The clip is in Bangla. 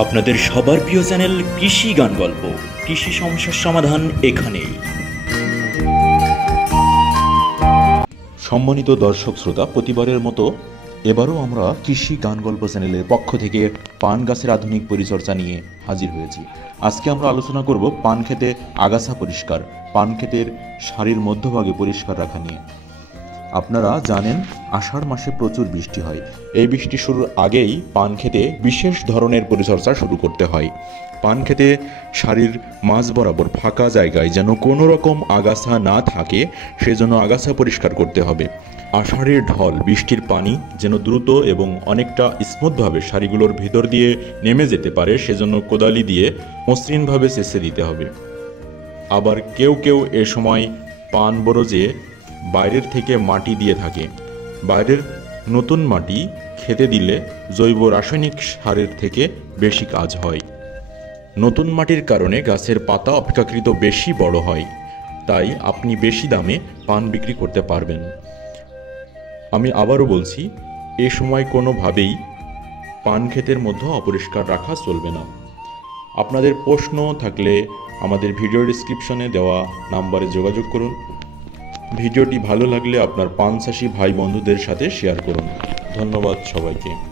আপনাদের সবার প্রিয় চ্যানেল কৃষি গান গল্প, কৃষি সমস্যার সমাধান এখানেই। সম্মানিত দর্শক শ্রোতা, প্রতিবারের মতো এবারও আমরা কৃষি গান গল্প চ্যানেলের পক্ষ থেকে পান গাছের আধুনিক পরিচর্যা নিয়ে হাজির হয়েছি। আজকে আমরা আলোচনা করব পান খেতে আগাছা পরিষ্কার, পান ক্ষেতের সারির মধ্যভাগে পরিষ্কার রাখা নিয়ে। আপনারা জানেন, আষাঢ় মাসে প্রচুর বৃষ্টি হয়। এই বৃষ্টি শুরুর আগেই পান খেতে বিশেষ ধরনের পরিচর্যা শুরু করতে হয়। পান খেতে সারির মাঝ বরাবর ফাঁকা জায়গায় যেন কোনো রকম আগাছা না থাকে, সেজন্য আগাছা পরিষ্কার করতে হবে। আষাঢ়ের ঢল বৃষ্টির পানি যেন দ্রুত এবং অনেকটা স্মুথভাবে সারিগুলোর ভেতর দিয়ে নেমে যেতে পারে, সেজন্য কোদালি দিয়ে মসৃণভাবে চেঁচে দিতে হবে। আবার কেউ কেউ এ সময় পান বরজে বাইরের থেকে মাটি দিয়ে থাকে। বাইরের নতুন মাটি খেতে দিলে জৈব রাসায়নিক সারের থেকে বেশি কাজ হয়। নতুন মাটির কারণে গাছের পাতা অপেক্ষাকৃত বেশি বড় হয়, তাই আপনি বেশি দামে পান বিক্রি করতে পারবেন। আমি আবারও বলছি, এ সময় কোনোভাবেই পান ক্ষেতের মধ্যে অপরিষ্কার রাখা চলবে না। আপনাদের প্রশ্ন থাকলে আমাদের ভিডিও ডেসক্রিপশনে দেওয়া নাম্বারে যোগাযোগ করুন। ভিডিওটি ভালো লাগলে আপনার পান চাষি ভাই বন্ধুদের সাথে শেয়ার করুন। ধন্যবাদ সবাইকে।